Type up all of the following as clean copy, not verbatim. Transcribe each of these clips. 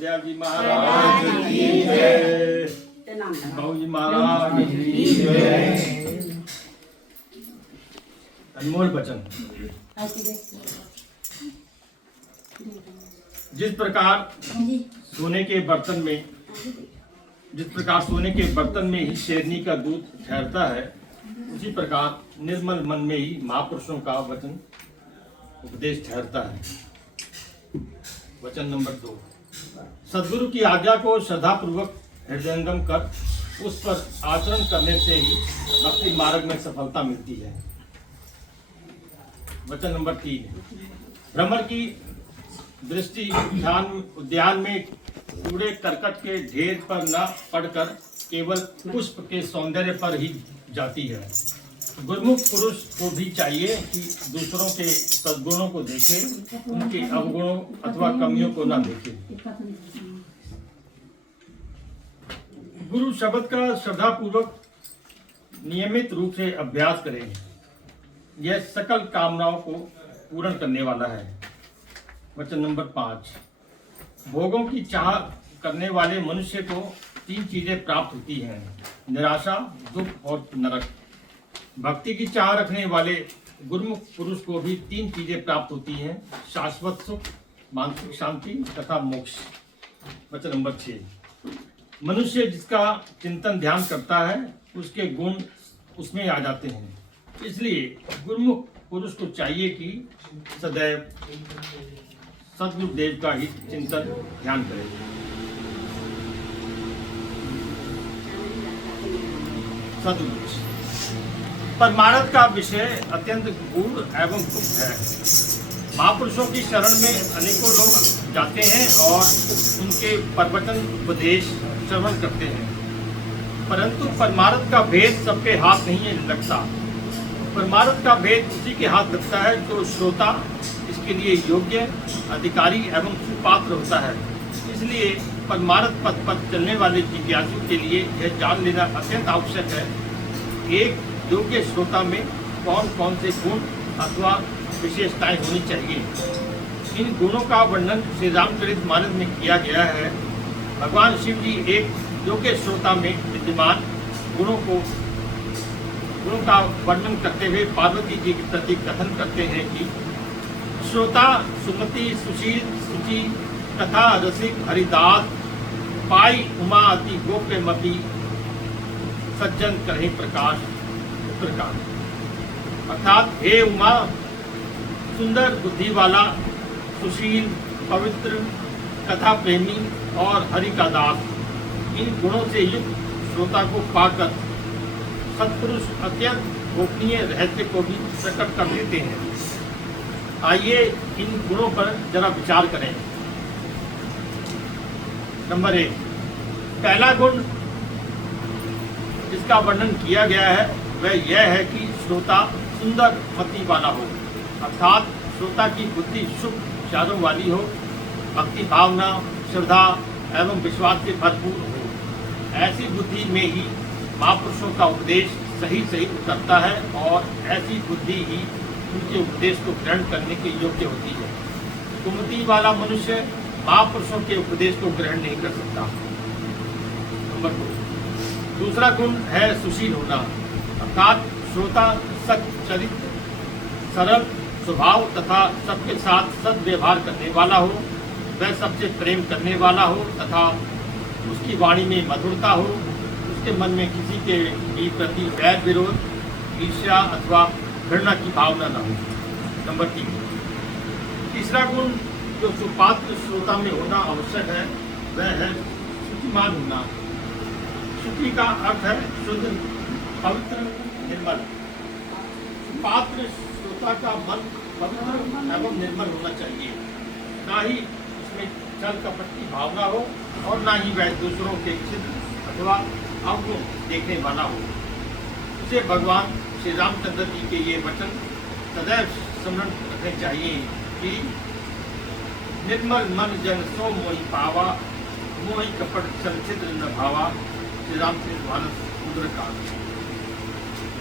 दयाल जी महाराज की जय। बाबू जी महाराज की जय। अनमोल वचन। जिस प्रकार सोने के बर्तन में ही शेरनी का दूध ठहरता है, उसी प्रकार निर्मल मन में ही महापुरुषों का वचन उपदेश ठहरता है। वचन नंबर 2, सद्गुरु की आज्ञा को श्रद्धापूर्वक हृदयंगम कर उस पर आचरण करने से ही भक्ति मार्ग में सफलता मिलती है। वचन नंबर 3, भ्रमर की दृष्टि उद्यान में कूड़े करकट के ढेर पर न पड़कर केवल पुष्प के सौंदर्य पर ही जाती है। गुरुमुख पुरुष को भी चाहिए कि दूसरों के सद्गुणों को देखे, उनके अवगुणों अथवा कमियों को न देखे। गुरु शब्द का श्रद्धापूर्वक नियमित रूप से अभ्यास करें। यह सकल कामनाओं को पूर्ण करने वाला है। वचन नंबर 5, भोगों की चाह करने वाले मनुष्य को 3 चीजें प्राप्त होती हैं: निराशा, दुख और नरक। भक्ति की चाह रखने वाले गुरुमुख पुरुष को भी 3 चीजें प्राप्त होती हैं: शाश्वत सुख, मानसिक शांति तथा मोक्ष। वचन नंबर 6, मनुष्य जिसका चिंतन ध्यान करता है उसके गुण उसमें आ जाते हैं। इसलिए गुरुमुख पुरुष को चाहिए कि सदैव सद्गुरुदेव का ही चिंतन ध्यान करें। सद्गुरु परमार्थ का विषय अत्यंत गूढ़ एवं गुप्त है। महापुरुषों की शरण में अनेकों लोग जाते हैं और उनके प्रवचन उपदेश श्रवण करते हैं, परंतु परमार्थ का भेद सबके हाथ नहीं लगता। परमार्थ का भेद उसी के हाथ लगता है जो श्रोता इसके लिए योग्य, अधिकारी एवं सुपात्र होता है। इसलिए परमार्थ पथ पर चलने वाले जिज्ञासु के लिए यह जान लेना अत्यंत आवश्यक है, एक योग्य श्रोता में कौन कौन से गुण अथवा विशेषताएं होनी चाहिए। इन गुणों का वर्णन श्री रामचरितमानस में किया गया है। भगवान शिव जी एक योग्य श्रोता में विद्यमान गुणों का वर्णन करते हुए पार्वती जी के प्रति कथन करते हैं कि श्रोता सुमति, सुशील, सुचि, कथा रसिक, हरिदास, पाई उमा अति गोप्यमती, सज्जन करहि प्रकाश प्रकार। अर्थात हे उमा, सुंदर बुद्धि वाला, सुशील, पवित्र, कथा प्रेमी और हरि का दास, इन गुणों से युक्त श्रोता को पाकर सत्पुरुष अत्यंत गोपनीय रहस्य को भी प्रकट कर देते हैं। आइए इन गुणों पर जरा विचार करें। नंबर 1, पहला गुण जिसका वर्णन किया गया है वह यह है कि श्रोता सुंदर मति वाला हो, अर्थात श्रोता की बुद्धि शुभ विचारों वाली हो, भक्ति भावना, श्रद्धा एवं विश्वास से भरपूर हो। ऐसी बुद्धि में ही महापुरुषों का उपदेश सही उतरता है और ऐसी बुद्धि ही उनके उपदेश को ग्रहण करने के योग्य होती है। कुमति वाला मनुष्य महापुरुषों के उपदेश को ग्रहण नहीं कर सकता। नंबर 2, दूसरा गुण है सुशील होना, अर्थात श्रोता सच्चरित्र, सरल स्वभाव तथा सबके साथ सद्व्यवहार करने वाला हो, वह सबसे प्रेम करने वाला हो तथा उसकी वाणी में मधुरता हो, उसके मन में किसी के भी प्रति वैर विरोध, ईर्ष्या अथवा घृणा की भावना न हो। नंबर 3, तीसरा गुण जो सुपात्र श्रोता में होना आवश्यक है वह है शुचिमान होना। शुचि का अर्थ है शुद्ध, पवित्र, निर्मल। सुपात्र श्रोता का मन पवित्र एवं निर्मल होना चाहिए, ना ही उसमें छल कपट की भावना हो और ना ही वह दूसरों के छिद्र अथवा अवगुण देखने वाला हो। उसे भगवान श्री रामचंद्र जी के ये वचन सदैव स्मरण रखने चाहिए कि निर्मल मन जन सो मोहि पावा, मोहि कपट छल छिद्र न भावा। श्री रामचरितमानस सुंदरकांड।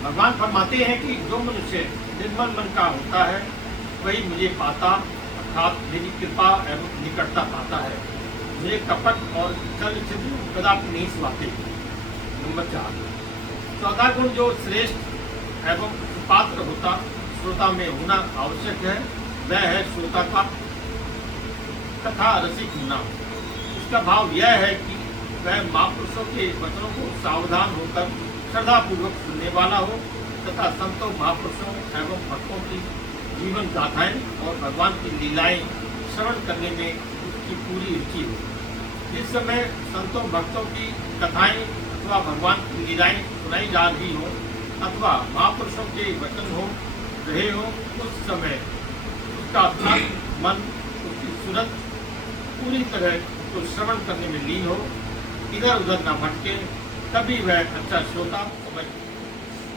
भगवान फरमाते हैं कि जो मनुष्य निर्मल मन का होता है वही मुझे पाता, अर्थात मेरी कृपा एवं निकटता पाता है। मुझे कपट और छल छिद्र कदापि नहीं सुहाते। नंबर 4, चौथा गुण जो श्रेष्ठ एवं पात्र होता श्रोता में होना आवश्यक है, वह है श्रोता का कथा रसिक होना। इसका भाव यह है कि वह महापुरुषों के वचनों को सावधान होकर श्रद्धापूर्वक सुनने वाला हो तथा संतों महापुरुषों एवं भक्तों की जीवन गाथाएं और भगवान की लीलाएं श्रवण करने में उसकी पूरी रुचि हो। जिस समय संतों भक्तों की कथाएं अथवा भगवान की लीलाएं सुनाई जा रही हो अथवा महापुरुषों के वचन हो रहे हो, उस समय उसका तन मन उसकी सूरत पूरी तरह तो श्रवण करने में लीन हो, इधर उधर न भटके, तभी वह अच्छा श्रोता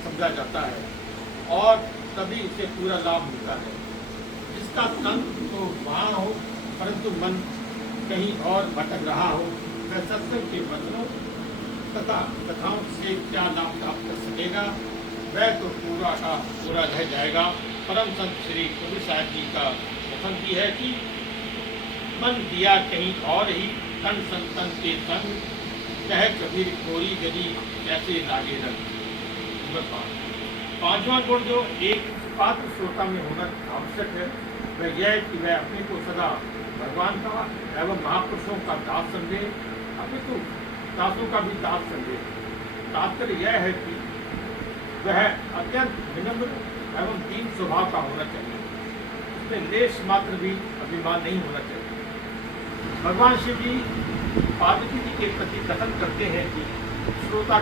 समझा जाता है और तभी उसे पूरा लाभ मिलता है। जिसका तन तो वहाँ हो परंतु मन कहीं और भटक रहा हो, वह सत्संग के वचनों तथा कथाओं से क्या लाभ प्राप्त कर सकेगा? वह तो पूरा का पूरा रह जाएगा। परम संत श्री कबीर साहब जी का कथन भी है कि मन दिया कहीं और ही, तन संतन के संग, कह कबीर कोरी गरी कैसे लागे रंग। नंबर 5, पांचवा गुण जो एक पात्र श्रोता में होना आवश्यक है, वह यह है कि वह अपने को सदा भगवान का एवं महापुरुषों का दास समझे, अपितु दासों का भी दास समझे। तात्पर्य यह है कि वह अत्यंत विनम्र एवं दीन स्वभाव का होना चाहिए, उसमें लेश मात्र भी अभिमान नहीं होना चाहिए। भगवान शिव जी पार्वती जी के प्रति कथन करते हैं कि श्रोता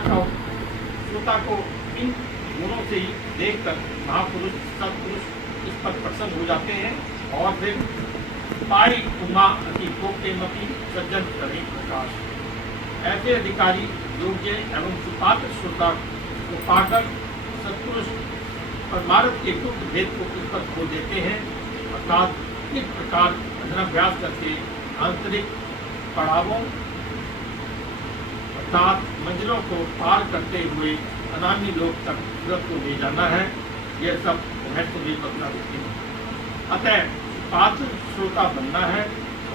को इन गुणों से ही देखकर महापुरुष सत्पुरुष इस पर प्रसन्न हो जाते हैं और फिर पाई उमा अति गोप्य मती सज्जन करे प्रकाश। ऐसे अधिकारी योग्य एवं सुपात्र श्रोता को पाकर सत्पुरुष परमार्थ के गुप्त भेद को इस पर खोल देते हैं, अर्थात इस प्रकार भजनाभ्यास करके आंतरिक पड़ावों अर्थात मंजिलों को पार करते हुए अनामी लोक तक सूरत को ले जाना है। यह सब महत्व भी बदला देते हैं। अतः पात्र श्रोता बनना है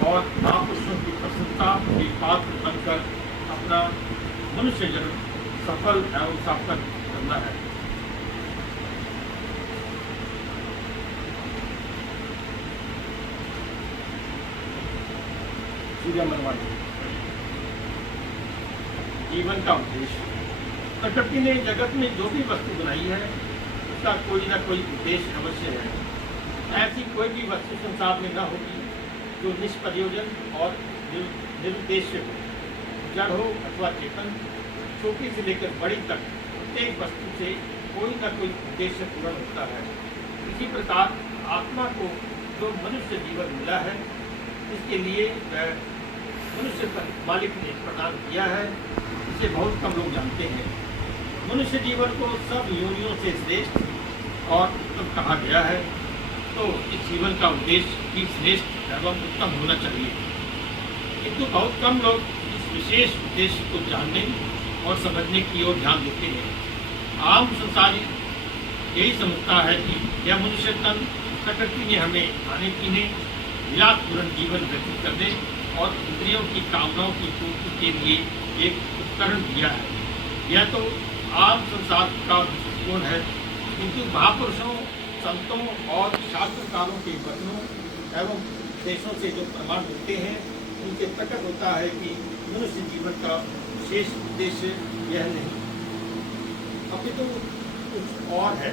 और महापुरुषों की प्रसन्नता के पात्र बनकर अपना मनुष्य जन्म सफल एवं सार्थक करना है। जीवन का उद्देश्य। प्रकृति ने जगत में जो भी वस्तु बनाई है उसका कोई ना कोई उद्देश्य अवश्य है। ऐसी कोई भी वस्तु संसार में न होगी जो निष्प्रयोजन और निरुद्देश्य हो। जड़ हो अथवा चेतन, छोटी से लेकर बड़ी तक प्रत्येक वस्तु से कोई ना कोई उद्देश्य पूर्ण होता है। इसी प्रकार आत्मा को जो मनुष्य जीवन मिला है, इसके लिए वह मनुष्य तन मालिक ने प्रदान किया है, इसे बहुत कम लोग जानते हैं। मनुष्य जीवन को सब योनियों से श्रेष्ठ और उत्तम कहा गया है, तो इस जीवन का उद्देश्य भी श्रेष्ठ एवं उत्तम होना चाहिए। किंतु बहुत कम लोग इस विशेष उद्देश्य को जानने और समझने की ओर ध्यान देते हैं। आम संसारी यही समझता है कि यह मनुष्य तन प्रकृति ने हमें खाने पीने विलासपूर्ण जीवन व्यतीत करने और इंद्रियों की कामनाओं की पूर्ति के लिए एक उपकरण दिया है। यह तो आम संसार का दृष्टिकोण है, किंतु महापुरुषों, संतों और शास्त्रकारों के वचनों एवं देशों से जो प्रमाण मिलते हैं, उनसे प्रकट होता है कि मनुष्य जीवन का विशेष उद्देश्य यह नहीं, अपितु कुछ और है,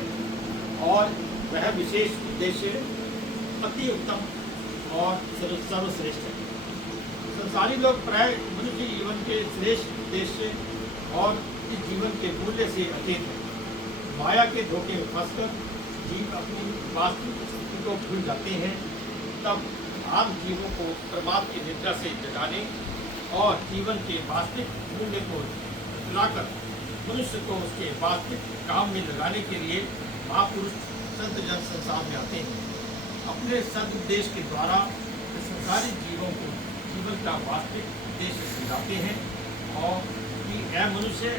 और वह विशेष उद्देश्य अति उत्तम और सर्वश्रेष्ठ है। संसारी लोग प्राय मनुष्य जीवन के श्रेष्ठ उद्देश्य और इस जीवन के मूल्य से अचेत है। माया के धोखे में फंसकर जीव अपनी वास्तविक स्थिति को भूल जाते हैं। तब आम जीवों को प्रमाद की निद्रा से जगाने और जीवन के वास्तविक मूल्य को दिलाकर मनुष्य को उसके वास्तविक काम में लगाने के लिए महापुरुष संत जन संसार में आते हैं। अपने सदुद्देश के द्वारा संसारी जीवों को जीवन का वास्तविक उद्देश्य समझाते हैं और कि यह मनुष्य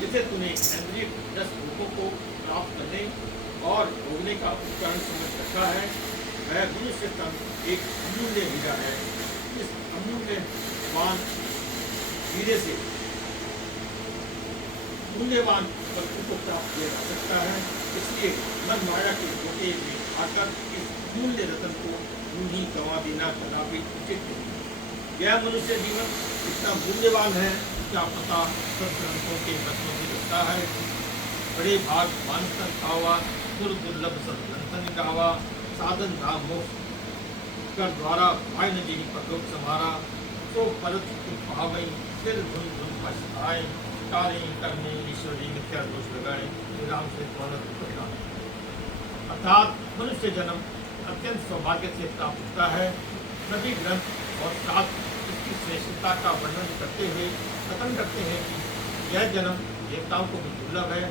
जिसे तूने इंद्रिय 10 भूखों को प्राप्त करने और भोगने का उपकरण समझ रखा है, वह मनुष्य तन एक अमूल्य हीरा है। इस अमूल्य धीरे से मूल्यवान वस्तु को प्राप्त किया जा सकता है। इसलिए मन माया के धोखे में आकर इस मूल्य रतन को यूं ही गंवा देना कदापि उचित नहीं। यह मनुष्य जीवन इतना मूल्यवान है, क्या पता सत्ग्रंथों के वचनों से लगता है। बड़े भाग मानसन खावा, सुर दुर्लभ सत्ग्रंथन गावा, साधन धाम मोक्ष कर द्वारा भाई न जीनी परलोक समारा, तो परत भावई फिर धुन धुन पछताए, कार्य करने ईश्वरी मिथ्या दोष लगाए, राम से परिणाम। अर्थात मनुष्य जन्म अत्यंत सौभाग्य से प्राप्त होता है। सभी ग्रंथ और शास्त्र इसकी श्रेष्ठता का वर्णन करते हुए कथन करते हैं कि यह जन्म देवताओं को भी दुर्लभ है,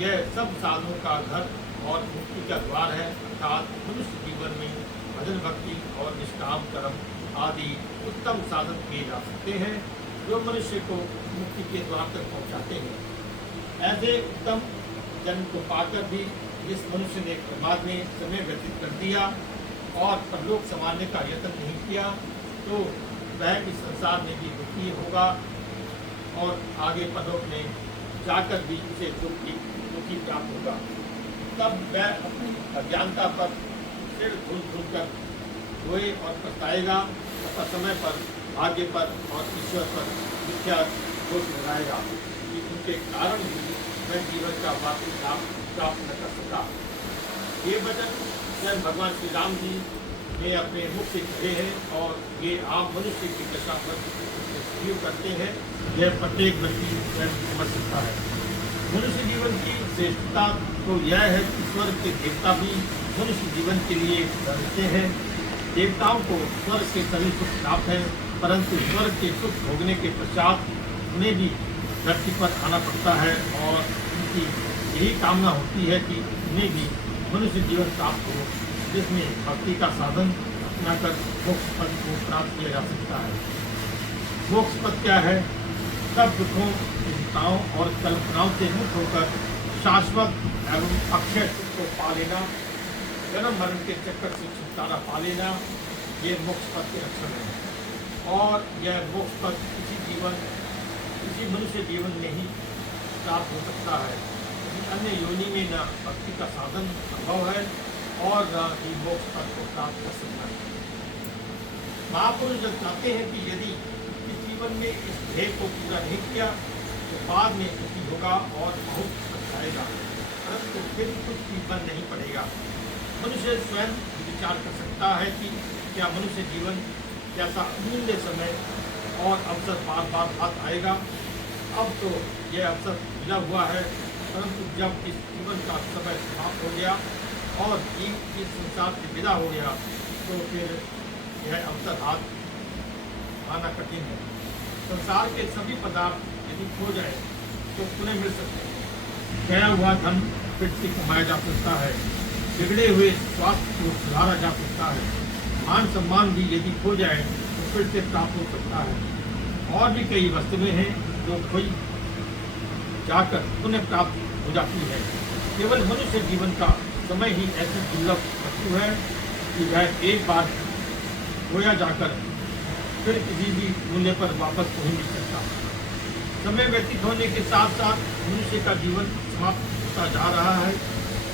यह सब साधनों का घर और मुक्ति का द्वार है। अर्थात मनुष्य जीवन में भजन भक्ति और निष्काम कर्म आदि उत्तम साधन किए जा सकते हैं जो मनुष्य को मुक्ति के द्वार तक पहुंचाते हैं। ऐसे उत्तम जन्म को पाकर भी जिस मनुष्य ने प्रमाद में समय व्यतीत कर दिया और परलोक संभालने का यत्न नहीं किया, तो वह इस संसार में भी दुखी होगा और आगे परलोक में जाकर भी उसे दुखी प्राप्त होगा। तब वह अपनी अज्ञानता पर सिर धुल धुल कर रोए और पछताएगा तथा समय पर भाग्य पर और ईश्वर पर मिथ्या दोष लगाएगा कि उनके कारण ही वह जीवन का वास्तविक लाभ प्राप्त न कर सका। ये वचन स्वयं भगवान श्री राम जी ने अपने मुख से कहे हैं और ये आम मनुष्य की दशा पर स्वीकार करते हैं। यह प्रत्येक व्यक्ति स्वयं समझ सकता है। मनुष्य जीवन की श्रेष्ठता तो यह है कि स्वर्ग के देवता भी मनुष्य जीवन के लिए डरते हैं। देवताओं को स्वर्ग के सभी सुख प्राप्त है, परंतु स्वर्ग के सुख भोगने के पश्चात उन्हें भी धरती पर आना पड़ता है और उनकी यही कामना होती है कि उन्हें भी मनुष्य जीवन प्राप्त हो, जिसमें भक्ति का साधन अपनाकर मोक्ष पद को प्राप्त किया जा सकता है। मोक्ष पद क्या है? सब दुखों, चिंताओं और कल्पनाओं से मुक्त होकर शाश्वत एवं अक्षय सुख को पा लेना, जन्म मरण के चक्कर से छुटकारा पा लेना, ये मोक्ष पद के लक्षण है। और यह मोक्ष पद किसी मनुष्य जीवन में ही प्राप्त हो सकता है। अन्य योनि में न भक्ति का साधन संभव है और न ही मोक्ष पद को प्राप्त कर सकता है। महापुरुष जब चाहते हैं कि यदि इस जीवन में इस ध्येय को पूरा नहीं किया तो बाद में दुखी होगा और बहुत पछताएगा, परंतु फिर कुछ भी बन नहीं पड़ेगा। मनुष्य स्वयं विचार कर सकता है कि क्या मनुष्य जीवन जैसा अमूल्य समय और अवसर बार बार हाथ आएगा। अब तो यह अवसर मिला हुआ है, परंतु जब इस जीवन का समय समाप्त हो गया और जीव इस संसार से विदा हो गया तो फिर यह अवसर हाथ आना कठिन है। संसार के सभी पदार्थ यदि खो जाए तो पुनः मिल सकते हैं। गया हुआ धन फिर से कमाया जा सकता है, बिगड़े हुए स्वास्थ्य को सुधारा जा सकता है, मान सम्मान भी यदि खो जाए तो फिर से प्राप्त हो सकता है। और भी कई वस्तुएं हैं जो खोई जाकर पुनः प्राप्त हो जाती है। केवल मनुष्य जीवन का समय ही ऐसी दुर्लभ वस्तु है कि वह एक बार खोया जाकर फिर किसी भी मूल्य पर वापस नहीं मिल सकता। समय व्यतीत होने के साथ साथ मनुष्य का जीवन समाप्त होता जा रहा है।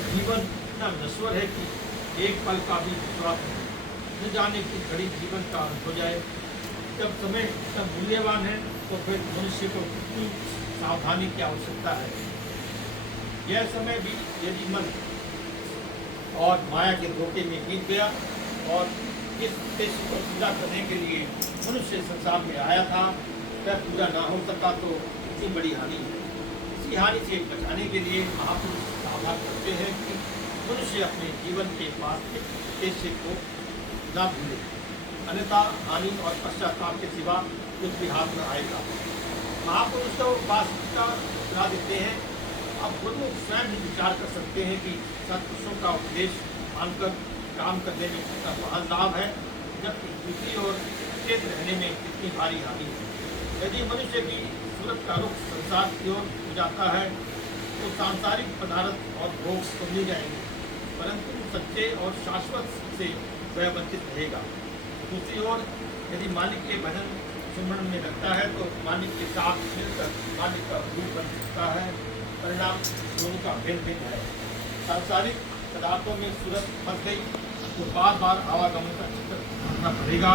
जीवन इतना नश्वर है कि एक पल का भी विश्वास न जाने की घड़ी जीवन का अंत हो जाए। जब समय इतना मूल्यवान है तो फिर मनुष्य को कितनी सावधानी की आवश्यकता है। यह समय भी यदि मन और माया के धोखे में बीत गया और इस उद्देश्य को पूरा करने के लिए मनुष्य संसार में आया था, वह पूरा ना हो सका तो इतनी बड़ी हानि है। इसी हानि से बचाने के लिए महापुरुष सावधान करते हैं कि मनुष्य अपने जीवन के वास्तविक उद्देश्य को न भूले, अन्यथा हानि और पश्चाताप के सिवा कुछ भी हाथ न आएगा। महापुरुष तो वास्तविकता बता देते हैं। अब गुरु स्वयं ही विचार कर सकते हैं कि सत्पुरुषों का उपदेश मानकर काम करने में कितना महान लाभ है, जबकि दूसरी ओर चेत रहने में कितनी भारी हानि है। यदि मनुष्य की सूरत का रुख संसार की ओर हो जाता है तो सांसारिक पदार्थ और भोग तो मिल जाएंगे, परंतु सच्चे और शाश्वत से वह वंचित रहेगा। दूसरी ओर यदि मालिक के भजन सुमरण में लगता है तो मालिक के साथ मिलकर मालिक का रूप बन सकता है। परिणाम दोनों का भिन्न भिन्न है। सांसारिक पदार्थों में सूरत फंस गई तो बार बार आवागमन का चक्कर करना पड़ेगा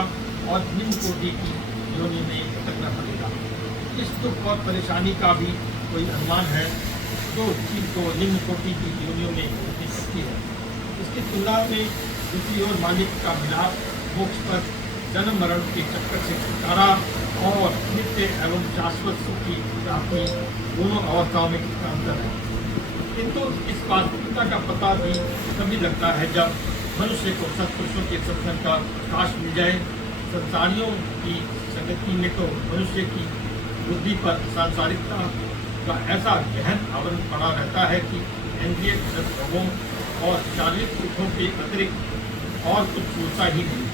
और निम्न कोटि की योनि में भटकना पड़ेगा। इस दुख और परेशानी का भी कोई अनुमान है तो जीव को निम्न कोटि की योनियों में होती सकती है। इसकी तुलना में दूसरी ओर मालिक का मिलाप, मोक्ष पर जन्म मरण के चक्कर से छुटकारा और नित्य एवं शाश्वत सुख की प्राप्ति दोनों अवस्थाओं में कितना अंतर है। किंतु इस वास्तविकता का पता भी तभी लगता है जब मनुष्य को सत्पुरुषों के सत्संग का प्रकाश मिल जाए। संसारियों की संगति में तो मनुष्य की बुद्धि पर सांसारिकता का ऐसा गहन आवरण पड़ा रहता है कि इंद्रिय भोगों और शारीरिक सुखों के अतिरिक्त और कुछ सोचता ही नहीं।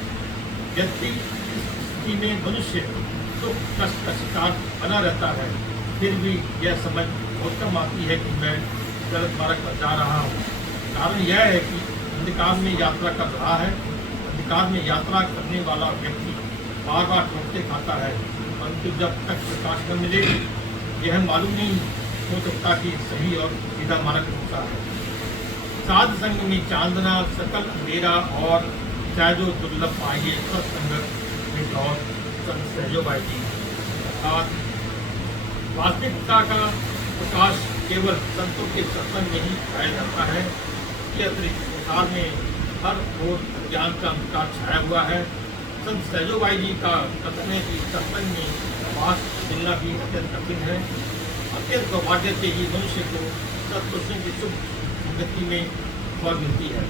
यद्यपि इस स्थिति में मनुष्य दुख कष्ट का शिकार बना रहता है, फिर भी यह समझ बहुत कम आती है कि मैं गलत मार्ग पर जा रहा हूँ। कारण यह है कि अंधकार में यात्रा कर रहा है। अंधकार में यात्रा करने वाला व्यक्ति बार बार ठोकते खाता है, परंतु जब तक प्रकाश न मिले यह मालूम नहीं हो सकता कि सही और सीधा मार्ग होता है। साध संग में चांदना सकल अंधेरा और सहजो दुर्लभ पाइए सत्संगत में और सहजो बाई। अर्थात वास्तविकता का प्रकाश केवल संतों के सत्संग में ही पाया जाता है। इसके अतिरिक्त संसार में हर ओर ज्ञान का अंधकार छाया हुआ है। संत सहजोबाई जी का कथन है कि सत्संग में वास मिलना भी अत्यंत कठिन है। अत्यंत सौभाग्य से ही मनुष्य को सत्पुरुषों की शुभ संगति में फल मिलती है।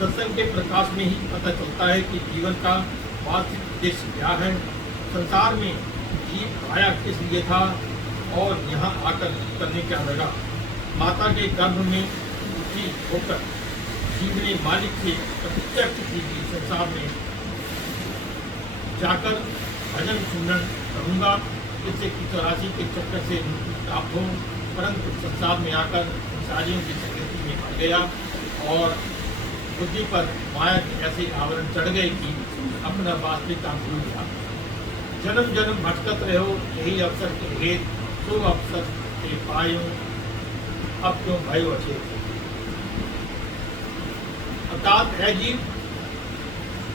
सत्संग के प्रकाश में ही पता चलता है कि जीवन का वास्तविक उद्देश्य क्या है। संसार में जीव आया किस लिए था और यहाँ आकर करने क्या लगा। माता के गर्भ में उठी होकर जीव ने मालिक से प्रतिज्ञा की थी कि संसार में जाकर भजन सुमरण करूँगा, जिससे कि 84 के चक्कर से मुक्ति प्राप्त हो। परंतु संसार में आकर संसारियों की संगति में पड़ गया और बुद्धि पर माया के ऐसे आवरण चढ़ गए कि अपना वास्तविक काम भूल गया। जन्म जन्म भटकत रहो यही अवसर के हेत, तो अवसर के पायो अब क्यों भयो अचेत। अर्थात है जीव,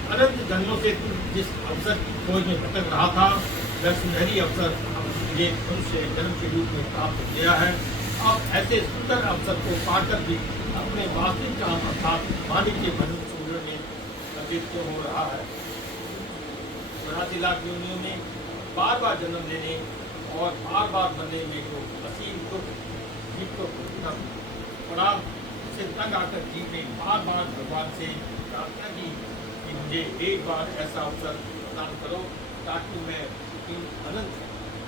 अनंत जन्मों से तू जिस अवसर की खोज में भटक रहा था वह सुनहरी अवसर ये मनुष्य जन्म के रूप में प्राप्त हो गया है। अब ऐसे सुंदर अवसर को पाकर भी अपने वास्तविक काम अर्थात मालिक के भजन सुमरण में लगित क्यों हो रहा है। 84 लाख योनियों में बार बार जन्म लेने और बार बार बनने में जो असीम दुख जीव को भुगतना पड़ा, उससे तंग आकर जीव ने बार बार भगवान से प्रार्थना की कि मुझे एक बार ऐसा अवसर प्रदान करो ताकि मैं इन अनंत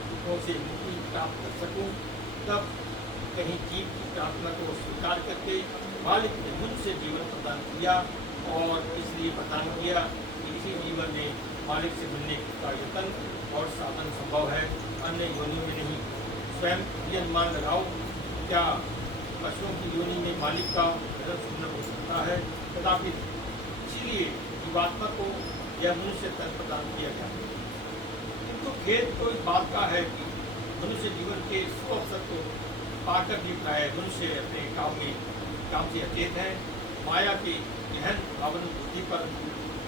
दुखों से मुक्ति प्राप्त कर सकूं। तब कहीं जीव की प्रार्थना को स्वीकार करके मालिक ने मुझसे जीवन प्रदान किया और इसलिए प्रदान किया कि इसी जीवन में मालिक से मिलने का यत्न और साधन संभव है, अन्य योनियों में नहीं। स्वयं ये अनुमान लगाओ, क्या पशुओं की योनि में मालिक का भजन सुनना हो सकता है? कदापि। इसीलिए जीवात्मा को यह मनुष्य तन प्रदान किया गया। किंतु खेद तो इस बात का है कि मनुष्य जीवन के सो अवसर को पाकर भी प्राय मनुष्य अपने काम से अचेत है। माया के गहन आवरण बुद्धि पर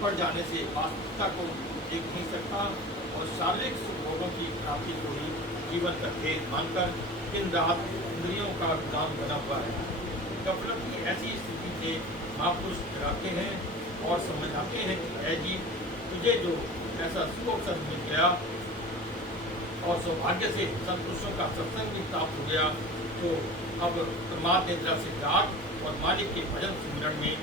पड़ जाने से वास्तविकता को देख नहीं सकता और शारीरिक सुख भोगों की प्राप्ति को ही जीवन का खेद मानकर दिन रात इंद्रियों का गुलाम बना हुआ है। गफलत की ऐसी स्थिति से महापुरुष डराते हैं और समझाते हैं कि ऐ जीव, तुझे जो ऐसा सुख अवसर मिल गया और सौभाग्य से सत्पुरुषों का सत्संग भी प्राप्त हो गया, तो अब प्रमाद निद्रा से जाग और मालिक के भजन सुमिरन में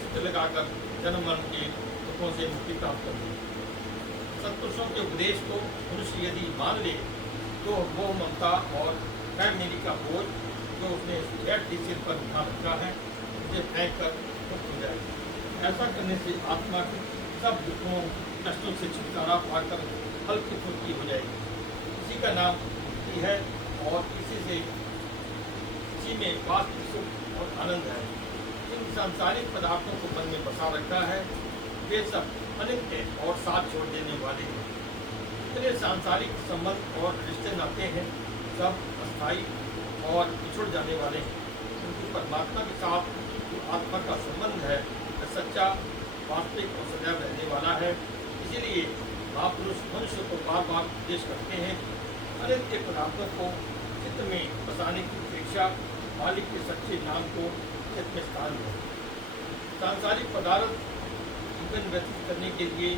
चित्त लगाकर जन्म मरण के दुखों से मुक्ति प्राप्त कर ली। सत्पुरुषों के उपदेश को मनुष्य यदि मान ले तो वो ममता और मेरी का बोझ जो उसने सिर पर उठा रखा है उसे फेंक कर मुक्त हो जाएगी। ऐसा करने से आत्मा के सब दुखों कष्टों से छुटकारा पाकर हल्की फुल्की हो जाएगी। इसी का नाम मुक्ति है और इसी में वास्तविक सुख और आनंद है। इन सांसारिक पदार्थों को मन में बसा रखा है, वे सब अनित्य और साथ छोड़ देने वाले हैं। जितने सांसारिक संबंध और रिश्ते नाते हैं सब अस्थायी और पिछड़ जाने वाले हैं, क्योंकि परमात्मा के साथ जो आत्मा का संबंध है वह सच्चा, वास्तविक और सदैव रहने वाला है। इसीलिए महापुरुष मनुष्य को बार बार उपदेश करते हैं कि अनित्य पदार्थों को चित्त में बसाने की अपेक्षा मालिक के सच्चे नाम को चित्त में स्थान दें। सांसारिक पदार्थ जीवन व्यतीत करने के लिए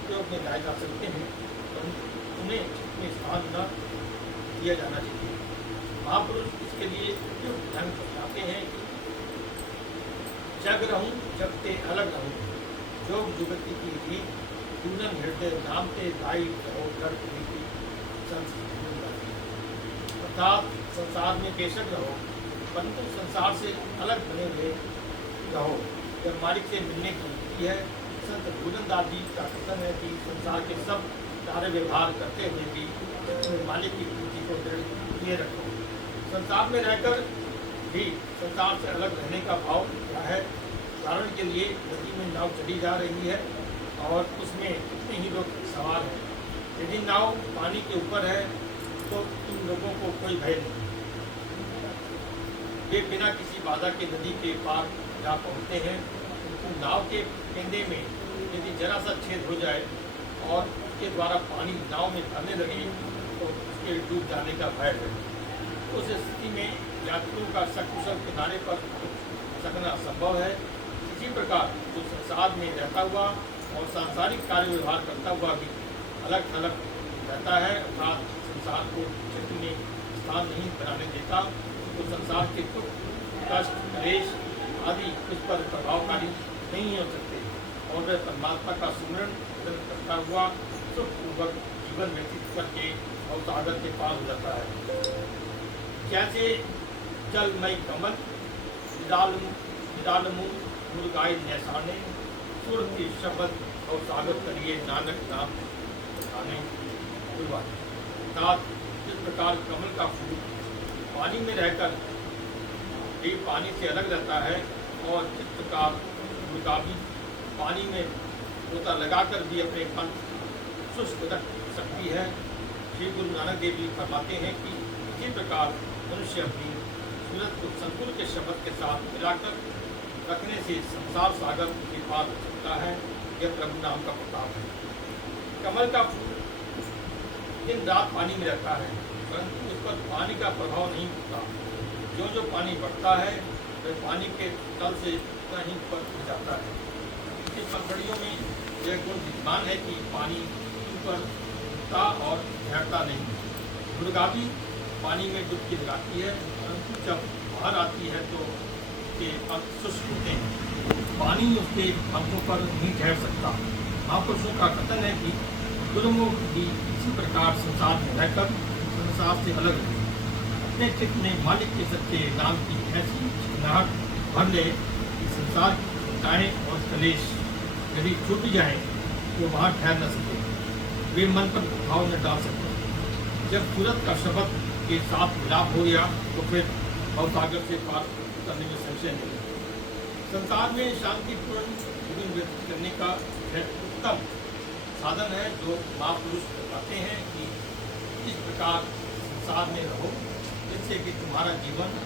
उपयोग में लाए जा सकते हैं, परंतु उन्हें चित्त में स्थान न दिया जाना चाहिए। महापुरुष इसके लिए उपयुक्त ढंग बताते हैं कि जग रहूं जब ते अलग रहूं, जोग जुगति की रीत पूनन हृदय नाम ते दाई रहो घर प्रीति संस्कृति। अर्थात संसार में बेशक रहो, परंतु संसार से अलग बने हुए रहो। जब मालिक से मिलने की रीति है, संत भूलनदास जी का कथन है कि संसार के सब कार्य व्यवहार करते हुए भी अपने मालिक की प्रीति को दृढ़ किए रखो। संसार में रहकर भी संसार से अलग रहने का भाव क्या है? उदाहरण के लिए नदी में नाव चली जा रही है और उसमें कितने ही लोग सवार हैं। यदि नाव पानी के ऊपर है तो इन लोगों को कोई भय नहीं, वे बिना किसी बाधा के नदी के पार जा पहुँचते हैं। तो नाव के केंद्र में यदि जरा सा छेद हो जाए और उसके द्वारा पानी नाव में भरने लगे तो उसके डूब जाने का भय है। उस स्थिति में यात्रियों का सकुशल किनारे पर सकना असंभव है। इसी प्रकार जो संसार में रहता हुआ और सांसारिक कार्य व्यवहार करता हुआ भी अलग थलग रहता है, अर्थात संसार को चित्त में स्थान नहीं बनाने देता, तो संसार के दुख, कष्ट, क्लेश आदि उस पर प्रभावकारी नहीं हो सकते और वह परमात्मा का सुमरण करता हुआ सुखपूर्वक जीवन व्यतीत करके और सागर के पार हो जाता है। जैसे जलमय कमल विदालमु मुर्गाई नैसाने सुर के शब्द और सागर करिए नानक नाम खाने अर्थात जिस प्रकार कमल का फूल पानी में रहकर भी पानी से अलग रहता है और जिस प्रकार मुर्गा भी पानी में गोता लगाकर भी अपने पंख शुष्क रख सकती है, श्री गुरु नानक देव जी फरमाते हैं कि इसी प्रकार मनुष्य अपनी सूरत को संकुल के शब्द के साथ मिलाकर रखने से संसार सागर के पार हो सकता है। यह प्रभु नाम का प्रताप है। कमल का फूल दिन रात पानी में रहता है, परंतु उस पर पानी का प्रभाव नहीं होता। जो जो पानी बढ़ता है वह पानी के तल से उतना ही ऊपर उठ जाता है। इस पंखड़ियों में यह गुण विद्यमान है कि पानी ऊपर उठता और ठहरता नहीं। मुर्गा भी पानी में डुबकी लगाती है, परंतु जब बाहर आती है तो उसके पंख शुष्क होते हैं, पानी उसके पंखों पर नहीं ठहर सकता। महापुरुषों का कथन है कि गुरुमुख भी इसी प्रकार संसार में रहकर संसार से अलग रहे, अपने चित्त में मालिक के सच्चे नाम की ऐसी चिकनाहट भर ले कि संसार की चिंताएं और कलेश यदि छूट जाए तो वहाँ ठहर न सके, वे मन पर प्रभाव न डाल सके। जब सूरत का शब्द के साथ मिलाप हो गया तो फिर भवसागर से पार करने में संशय नहीं। संसार में शांतिपूर्ण जीवन व्यतीत करने का उत्तम साधन है जो महापुरुष बताते हैं कि इस प्रकार संसार में रहो जिससे कि तुम्हारा जीवन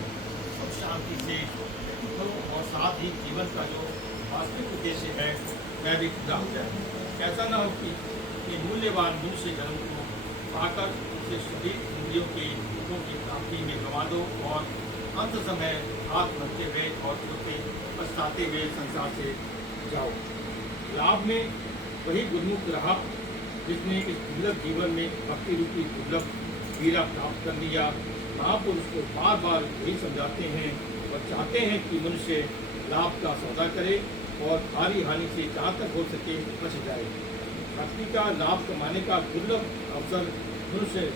सुख शांति से व्यतीत हो और साथ ही जीवन का जो वास्तविक उद्देश्य है वह भी पूरा हो जाए। ऐसा न हो कि ये मूल्यवान मनुष्य जन्म को पाकर उसे सभी इंद्रियों के दुखों की प्राप्ति में गंवा दो और अंत समय हाथ मरते हुए और रोते पछताते हुए संसार से जाओ। लाभ में वही गुरुमुख रहा जिसने इस दुर्लभ जीवन में भक्ति रूपी दुर्लभ हीरा प्राप्त कर लिया। महापुरुष को बार बार यही समझाते हैं और चाहते हैं कि मनुष्य लाभ का सौदा करे और भारी हानि से जहाँ तक हो सके बच जाए। भक्ति का लाभ कमाने का दुर्लभ अवसर मनुष्य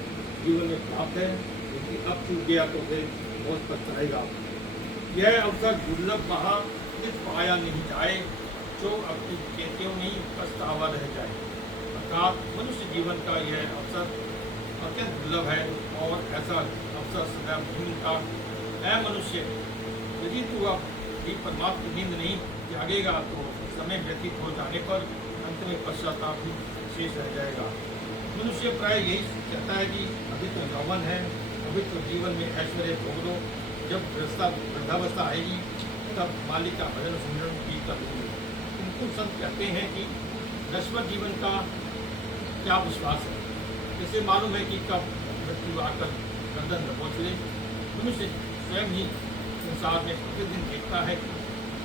जीवन में प्राप्त है, क्योंकि अब छूट गया तो फिर बहुत पछताएगा। यह अवसर दुर्लभ महा पाया नहीं जाए जो अपनी कृतियों में ही पछतावा रह जाए। अर्थात मनुष्य जीवन का यह अवसर अत्यंत दुर्लभ है और ऐसा अवसर सदैव नहीं मिलता। ऐ मनुष्य, यदि तू अब भी परमात्मा की नींद नहीं जागेगा तो समय व्यतीत हो जाने पर अंत में पश्चाताप भी शेष रह जाएगा। मनुष्य प्राय यही कहता है कि अभी तो यौवन है, अभी तो जीवन में ऐश्वर्य भोग लो, जब वृद्धावस्था आएगी तब मालिक का भजन सुमिरन की कर लूँगी। किंतु संत कहते हैं कि नश्वर जीवन का क्या विश्वास है, जैसे मालूम है कि कब मृत्यु आकर गर्दन दबोच ले। मनुष्य स्वयं ही संसार में प्रतिदिन देखता है कि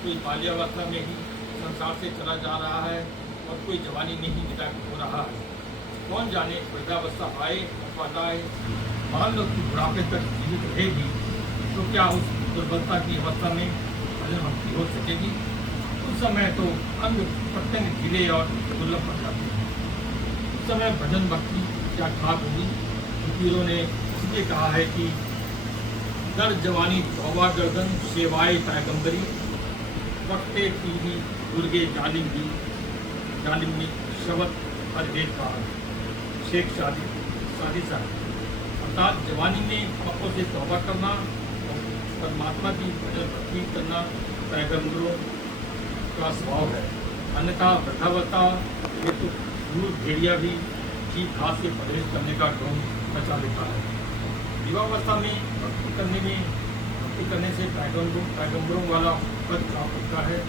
कोई बाल्यावस्था में ही संसार से चला जा रहा है और कोई जवानी में ही विदा हो रहा है। कौन जाने वृद्धावस्था आए अथवा आए, मान लो कि बुढ़ापे तक जीवित रहेगी तो क्या उस दुर्बलता की अवस्था में भजन भक्ति हो सकेगी? उस समय तो अंग प्रत्यंग ढीले और दुर्लभ पड़ जाते हैं। उस समय भजन भक्ति क्या खाक होगी? फकीरों ने इसलिए कहा है कि दर जवानी तौबा गर्दन सेवाए पैगंबरी, वक्ते टीवी दुर्गे जालिमी शब्द अद्वैत का शेख शादी अर्थात जवानी में पापों से तौबा करना और परमात्मा की भजन भक्ति करना पैगंबरों का स्वभाव है। अन्यथा वृद्धावस्था ये तो दूर भेड़िया भी चीप घास से परहेज करने का ढोंग बचा लेता है। युवावस्था में भक्ति करने से पैगंबरों वाला पद प्राप्त होता है।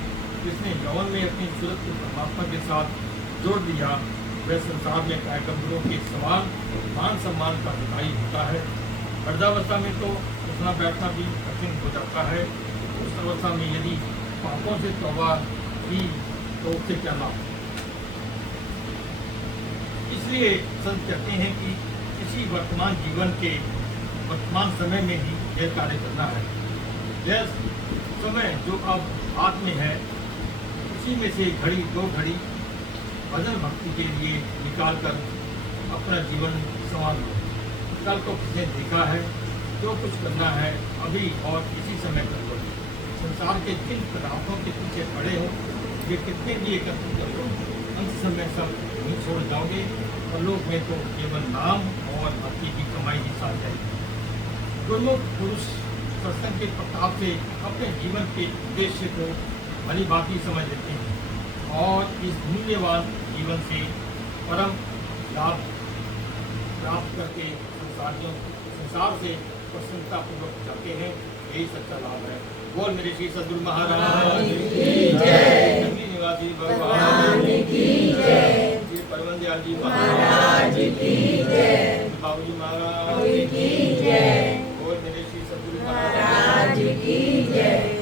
जिसने यौवन में अपनी सूरत को परमात्मा के साथ जोड़ दिया, वह संसार में पैगंबरों के समान मान सम्मान का अधिकारी होता है। वृद्धावस्था में तो उठना बैठना भी कठिन हो जाता है। उस अवस्था में यदि पापों से तौबा की तो उससे क्या लाभ? इसलिए संत कहते हैं कि इसी वर्तमान जीवन के वर्तमान समय में ही यह कार्य करना है। यह समय जो अब हाथ में है, उसी में से घड़ी दो घड़ी भजन भक्ति के लिए निकाल कर अपना जीवन संवार लो। कल को किसने देखा है, जो कुछ करना है अभी और इसी समय कर लो। संसार के जिन पदार्थों के पीछे पड़े हो, ये कितने भी एकत्रित कर लो, अंत समय सब नहीं छोड़ जाओगे और लोग में तो केवल नाम और भक्ति की कमाई ही साथ जाएगी। गुरुमुख पुरुष सत्संग के प्रताप से अपने जीवन के उद्देश्य को भली भांति समझ लेते हैं और इस मूल्यवान जीवन से परम लाभ प्राप्त करके संसार से प्रसन्नतापूर्वक जाते हैं। यही सच्चा लाभ है। बोल मेरे श्री सद्गुरु महाराज की जय, जंगली निवासी भगवान की जय, श्री परमदयाल जी महाराज की जय, बाबूजी महाराज की जय, बोल मेरे श्री सद्गुरु महाराज की जय।